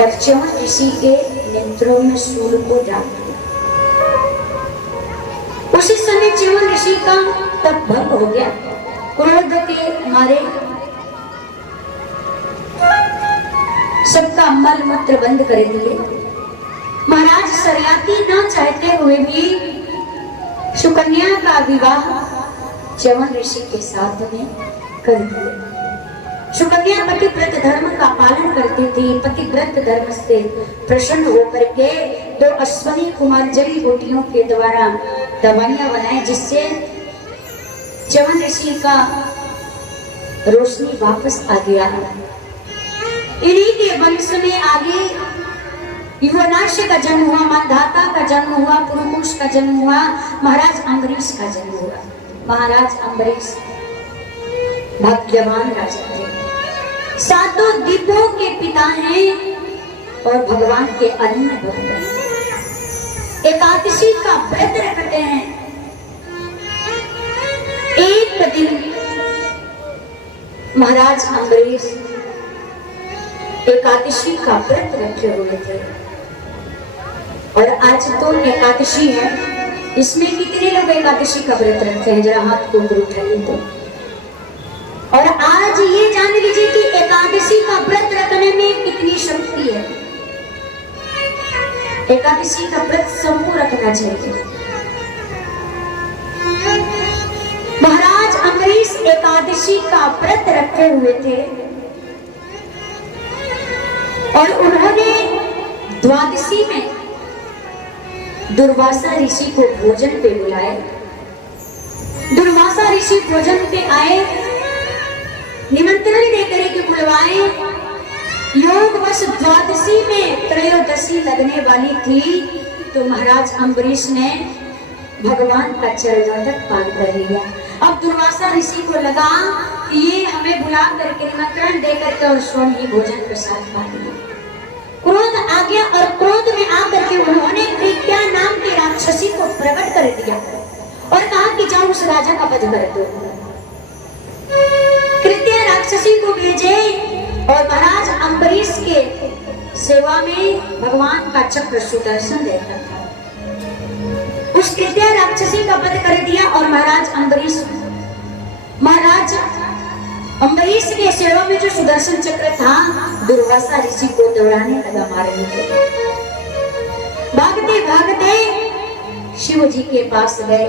और च्यवन ऋषि के नेत्रों में शूल को डाल दिया। उसी समय च्यवन ऋषि का तप भंग हो गया। क्रोध के मारे सबका मल मूत्र बंद कर दिए। महाराज सरयाती न चाहते हुए भी सुकन्या का विवाह च्यवन ऋषि के साथ में कर दिया। सुकन्या पतिव्रत धर्म का पालन करती थी। पतिव्रत धर्म से प्रसन्न होकर के दो अश्वनी कुमार जड़ी बूटियों के द्वारा दवाइयां बनाए, जिससे च्यवन ऋषि का रोशनी वापस आ गया। इन्हीं के वंश में आगे युवनाश्य का जन्म हुआ, मानधाता का जन्म हुआ, पुरुष का जन्म हुआ, महाराज अम्बरीश का जन्म हुआ। महाराज अम्बरीश भाग्यवान राजा थे, सातों दीपों के पिता हैं और भगवान के अनन्य भक्त हैं। एकादशी का व्रत रखते हैं। एक दिन महाराज अम्बरीश एकादशी का व्रत रखे हुए थे और आज तो एकादशी है। इसमें कितने लोग एकादशी का व्रत रखते हैं? जरा हाथ को ऊपर उठाइए तो। और आज ये जान लीजिए कि एकादशी का व्रत रखने में कितनी शक्ति है। एकादशी का व्रत सबको रखना चाहिए। महाराज अम्बरीश एकादशी का व्रत रखे हुए थे और उन्होंने द्वादशी में दुर्वासा ऋषि को भोजन पे बुलाए। दुर्वासा ऋषि भोजन पे आए, निमंत्रण देकर के बुलवाए। योगवश द्वादशी में त्रयोदशी लगने वाली थी तो महाराज अम्बरीश ने भगवान का चरणोदक पान कर लिया। अब दुर्वासा ऋषि को लगा कि ये हमें बुला करके निमंत्रण दे करके और स्वयं ही भोजन प्रसाद पा लिया। क्रोध आ गया और क्रोध में आकर के उन्होंने कृत्या नाम की राक्षसी को प्रकट कर दिया और कहा कि जाओ उस राजा का वध कर दो। कृत्या राक्षसी को भेजे और महाराज अम्बरीश के सेवा में भगवान का चक्र सुदर्शन रहता था। उस कृत्या राक्षसी का वध कर दिया और महाराज अम्बरीश के सेवा में जो सुदर्शन चक्र था दुर्वासा ऋषि को दौड़ाने लगा, मारने लगा। भागते भागते शिव जी के पास गए,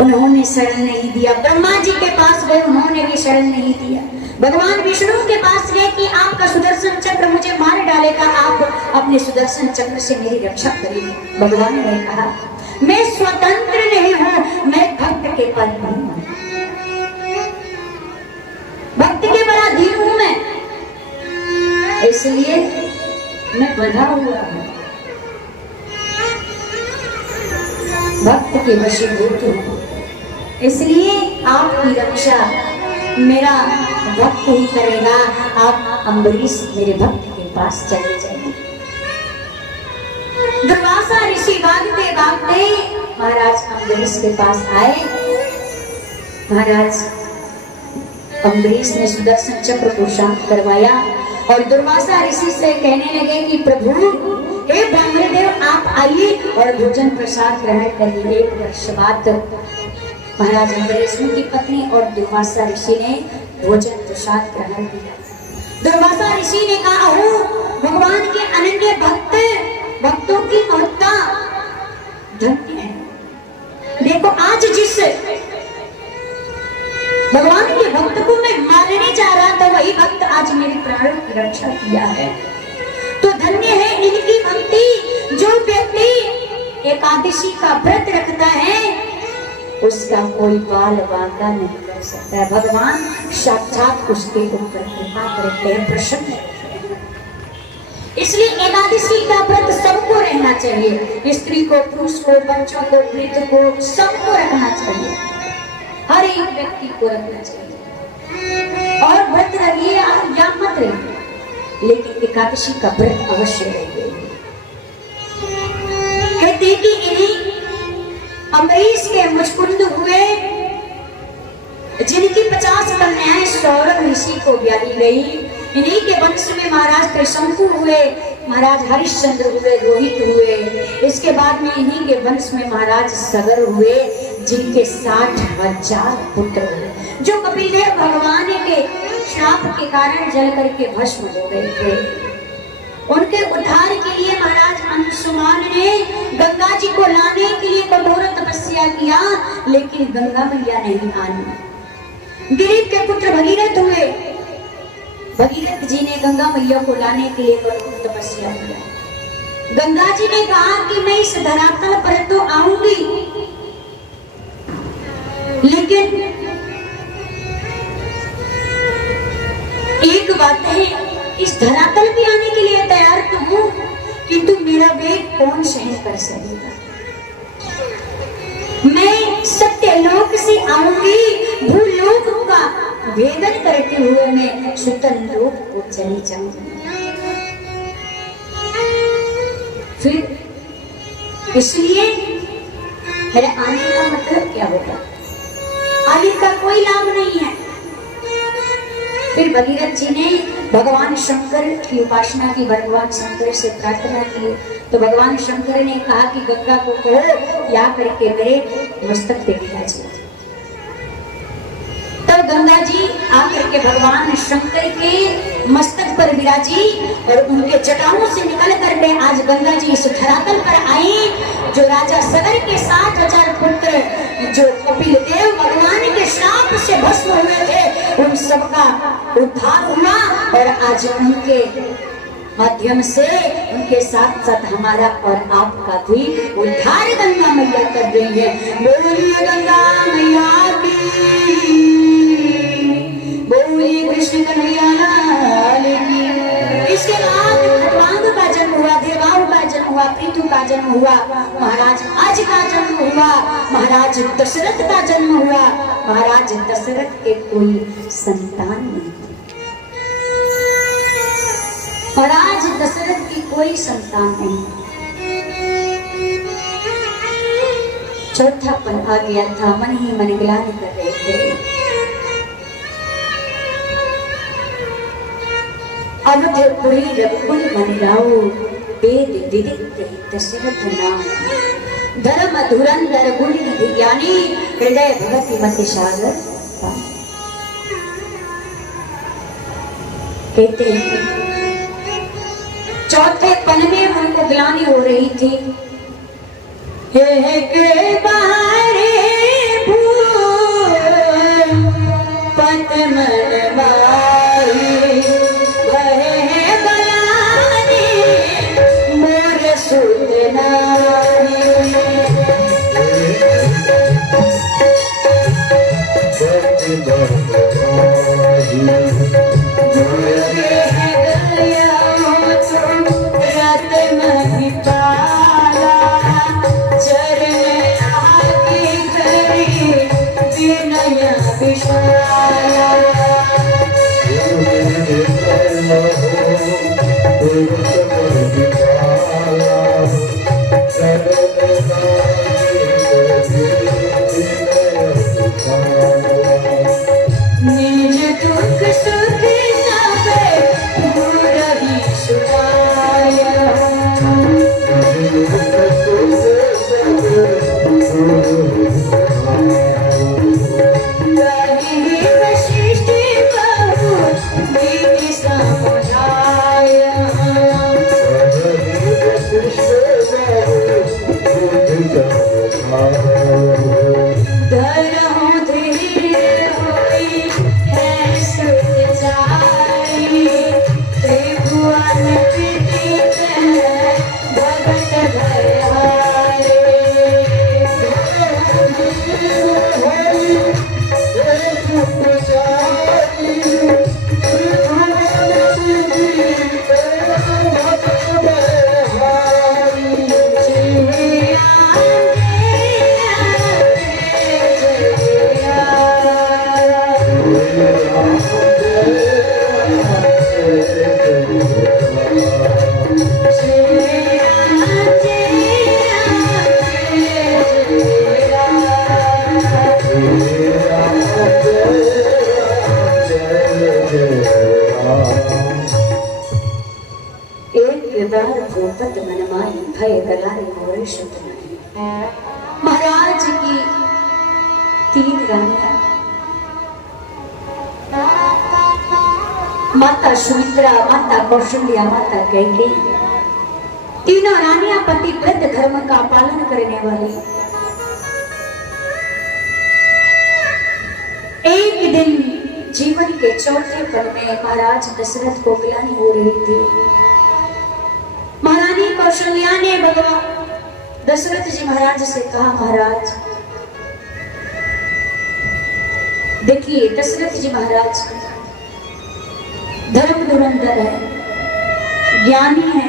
उन्होंने शरण नहीं दिया। ब्रह्मा जी के पास गए, उन्होंने भी शरण नहीं दिया। भगवान विष्णु के पास गए कि आपका सुदर्शन चक्र मुझे मार डालेगा, आप अपने सुदर्शन चक्र से मेरी रक्षा करिए। भगवान ने कहा मैं स्वतंत्र नहीं हूं, मैं भक्त के पद हूं, भक्त के बड़ा धीर हूं मैं, इसलिए मैं बंधा हुआ हूं, भक्त के वशीभूत हूं, इसलिए आपकी रक्षा मेरा भक्त ही करेगा। आप अम्बरीश मेरे भक्त के पास चले जाइए। दुर्वासा ऋषि भागते भागते महाराज अम्बरीश के पास आए। महाराज अम्बरीश ने सुदर्शन चक्र को शांत करवाया और दुर्वासा ऋषि से कहने लगे कि प्रभु हे ब्रह्मदेव आप आइए और भोजन प्रसाद ग्रहण करिए। एक वर्ष बाद महाराज अम्बरीश की पत्नी और दुर्वासा ऋषि ने भोजन प्रसाद ग्रहण किया। दुर्वासा ऋषि ने कहा भगवान के अनन्य भक्तों की महत्ता धन्य है। देखो आज जिस भगवान के भक्त को मैं मारने जा रहा था वही भक्त आज मेरे प्राणों की रक्षा किया है, तो धन्य है इनकी भक्ति। जो व्यक्ति एकादशी का व्रत रखता है उसका कोई बाल बांका नहीं कर सकता है। भगवान साक्षात उसके ऊपर कृपा करते हैं, प्रसन्न रहते हैं। इसलिए एकादशी का व्रत सबको रहना चाहिए, स्त्री को, पुरुष को, बच्चों को, वृद्ध को, सबको रखना चाहिए, हर एक व्यक्ति को रखना चाहिए। और व्रत रहिए या मत रहिए, लेकिन एकादशी का व्रत अवश्य रहिए। कहते कि इन्हीं अम्बरीश के मुचकुंद हुए, जिनकी 50 कन्याएं सौरभ ऋषि को ब्याही गई। इन्हीं के वंश में महाराज त्रिशंकु हुए, महाराज हरिश्चंद्र हुए, रोहित हुए। इसके बाद में इन्हीं के वंश में महाराज सगर हुए, जिनके 60,000 पुत्र हुए, जो कपिल देव भगवान के श्राप के कारण जल करके भस्म हो गए थे। उनके उद्धार के लिए महाराज अंशुमान ने गंगा जी को लाने के लिए कठोर तपस्या किया, लेकिन गंगा मैया नहीं आनी। दिलीप के पुत्र भगीरथ हुए, भगीरथ जी ने गंगा मैया को लाने के लिए कठोर तपस्या किया। गंगा जी ने कहा कि मैं इस धरातल पर तो आऊंगी, लेकिन एक बात है, इस धरातल पे आने के लिए तैयार तो हूं, किंतु मेरा वेग कौन सहन कर सकेगा। मैं सत्यलोक से आऊंगी, भूलोक का भेदन करते हुए मैं सुतन लोक को चली जाऊंगी। फिर इसलिए मेरे आने का मतलब क्या होगा, आने का कोई लाभ नहीं है। फिर भगीरथ जी ने भगवान शंकर की उपासना की, भगवान शंकर से प्रार्थना की, तो भगवान शंकर ने कहा कि गंगा को कहो या करके मेरे मस्तक पे विराजे। तब गंगा जी आकर के भगवान शंकर के मस्तक पर विराजी और उनके जटाओं से निकल करके आज गंगा जी इस धरातल पर आई। जो राजा सगर के 60,000 पुत्र जो कपिल देव भगवान के श्राप से भस्म हुए थे, उन सबका उद्धार हुआ और आज उनके माध्यम से उनके साथ साथ हमारा और आपका भी उद्धार गंगा मैया कर रही है। बोलिए गंगा मैया की, बोलिए कृष्ण कन्हैया लाल की। इसके बाद खटवांग का जन्म हुआ, देवांग का जन्म हुआ, पृथु का जन्म हुआ, महाराज आज का जन्म हुआ, महाराज दशरथ का जन्म हुआ। महाराज दशरथ के कोई संतान नहीं, महाराज दशरथ की कोई संतान नहीं। चौथापन आ गया था, मन ही मन ग्लानि कर रहे थे। अवधपुरी रघुकुल मन लाओ, वेद विदित दशरथ नाम। धर्म धुरंधर गुण निधि ज्ञानी, हृदय भगति मति सागर। कहते हैं चौथे पन में उनको ग्लानि हो रही थी। हे के बारे पत मन मारी, वह बलानी मोर सुतनारी। रत मही पाला चरण बार भूपत मन माही भय गलाए मोर शुद्ध नहीं। महाराज की 3 रानियां, माता सुमित्रा, माता कौशल्या, माता कैकेयी, तीनों रानियां पतिव्रत धर्म का पालन करने वाली। एक दिन जीवन के चौथे पल में महाराज दशरथ को ग्लानि हो रही थी। महारानी कौशल्या ने भगवान दशरथ जी महाराज से कहा, महाराज देखिए, दशरथ जी महाराज धर्म धुरंधर है, ज्ञानी है,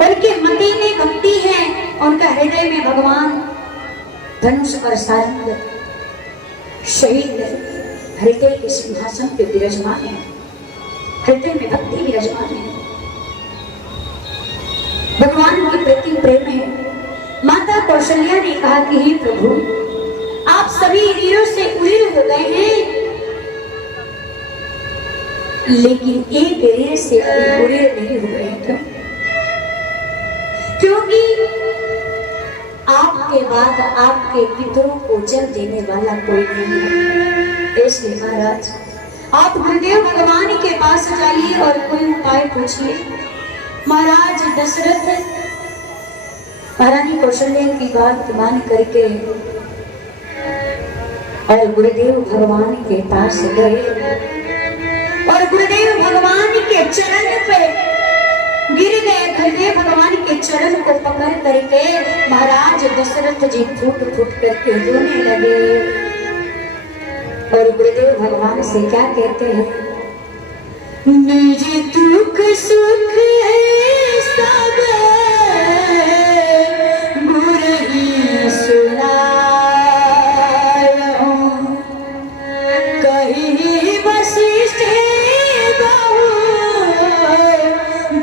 बल्कि मति में भक्ति है, उनका हृदय में भगवान धनुष और सारंग शहीद हृदय के सिंहासन पे विराजमान है, हृदय में भक्ति विराजमान है, भगवान के प्रति प्रेम है। माता कौशल्या ने कहा कि हे प्रभु, आप सभी वीरों से उड़ीर हो गए हैं, लेकिन एक वीर से अभी उड़ीर नहीं हुए हैं। क्योंकि आपके बाद आपके पितरों को जल देने वाला कोई नहीं है। इसलिए महाराज आप गुरुदेव भगवान के पास जाइए और कोई उपाय पूछिए। महाराज दशरथ महारानी कौशल्या की बात मान करके और गुरुदेव भगवान के पास गए और गुरुदेव भगवान के चरण पे गिर गए। गुरुदेव भगवान के चरण को पकड़ करके महाराज दशरथ जी फूट फूट करके रोने लगे और गुरुदेव भगवान से क्या कहते हैं, निज दुख सुख सब गुरु सुनायो, कहीं वशिष्ठ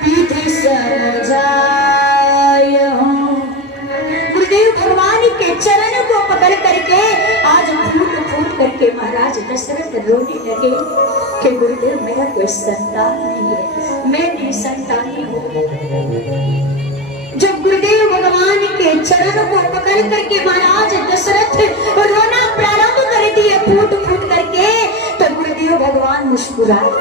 विधि समझायो। गुरुदेव भगवान के चरण को पकड़ करके आज फूट फूट करके महाराज दशरथ रोने लगे कि गुरुदेव मेरा कोई संतान नहीं है, मैं नहीं संतानी हूँ। जब गुरुदेव भगवान के चरण को पकड़ करके महाराज दशरथ रोना प्रारंभ कर दिए फूट फूट करके, तो गुरुदेव भगवान मुस्कुराए।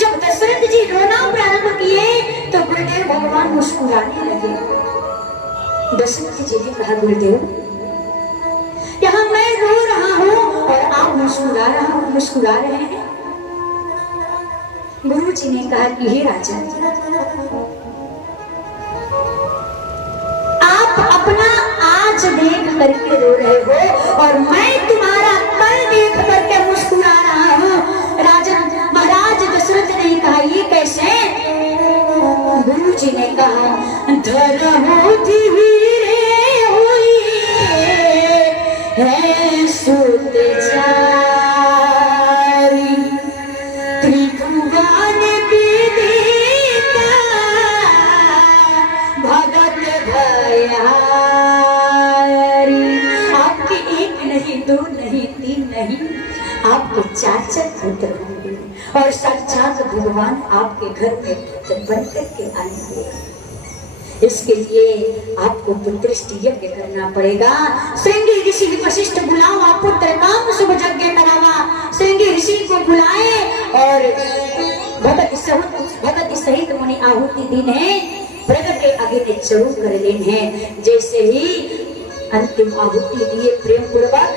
जब दशरथ जी रोना प्रारंभ किए तो गुरुदेव भगवान मुस्कुराने लगे। दशरथ जी ने कहा, गुरुदेव यहाँ मैं रो रहा हूँ और आप मुस्कुरा रहे हैं। गुरु जी ने कहा कि हे राजा, आप अपना आज देख करके रो रहे हो और मैं तुम्हारा कल देख करके मुस्कुरा रहा हूँ। राजा महाराज दशरथ ने कहा, ये कैसे? गुरु जी ने कहा, धरहु धीरे हुई है सुत चारी, त्रिभुवन विदिता भगत भयारी। आपके एक नहीं, दो नहीं, तीन नहीं, आपके 4 पुत्र होंगे और साक्षात भगवान आपके घर में पुत्र बन करके आएंगे। इसके लिए आपको पुत्रष्टि यज्ञ करना पड़ेगा। श्रृंगी ऋषि वशिष्ठ बुलावा, पुत्र काम शुभ यज्ञ करावा। श्रृंगी ऋषि को बुलाए और भगत सहित मुनि आहुति दिन है, प्रगट के आगे ने जरूर कर लेने हैं। जैसे ही अंतिम आहुति दिए प्रेम पूर्वक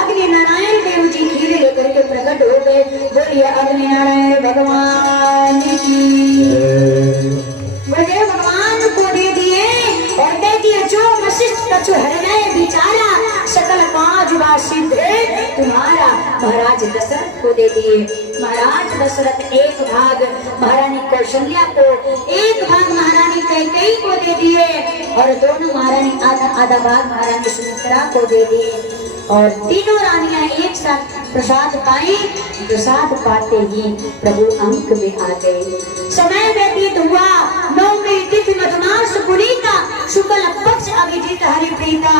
अग्नि नारायण देव जी खीरे लेकर के प्रकट हो गए। बोलिए अग्नि नारायण भगवान की। गुरुदेव भगवान को दे दिए और कह दिया, जो वशिष्ठ कछु हृदय विचारा सकल काज वा सिद्ध तुम्हारा। महाराज दशरथ को दे दिए। महाराज दशरथ एक भाग महारानी कौशल्या को, एक भाग महारानी कैकेयी को दे दिए और दोनों महारानी आधा भाग महारानी सुमित्रा को दे दिए। और तीनों रानियां एक साथ प्रसाद पाई। प्रसाद पाते ही प्रभु अंक में आ गए। समय व्यतीत हुआ। नवमी तिथि मधुमास पुनीता, शुक्ल पक्ष अभिजीत हरिप्रीता।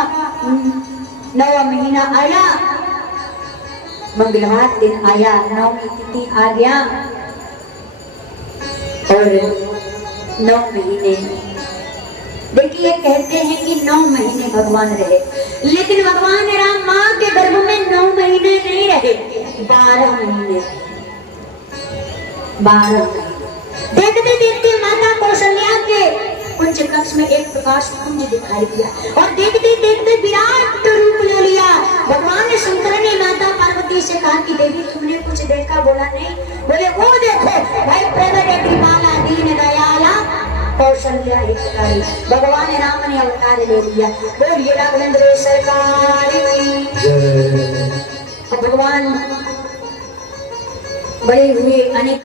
9वां महीना आया, मंगलवार दिन आया, नवमी तिथि आ गया। और 9 महीने, देखिए कहते हैं कि 9 महीने भगवान रहे, लेकिन भगवान राम माँ के गर्भ में 9 महीने नहीं रहे, 12 महीने। 12 महीने देखते देखते माता कौशल्या के कुंज कक्ष में एक प्रकाश कुंज दिखाई दिया और देखते देखते विराट रूप ले लिया। भगवान शंकर ने माता पार्वती से कहा कि देवी तुमने कुछ देखा? बोला नहीं। बोले वो देखो भाई, प्रगट कृपाला दीन दयाला कौशल्या हितकारी, भगवान राम ने अवतार ले लिया। बोलिए राघवेंद्र सरकार की। भगवान बड़े हुए अनेक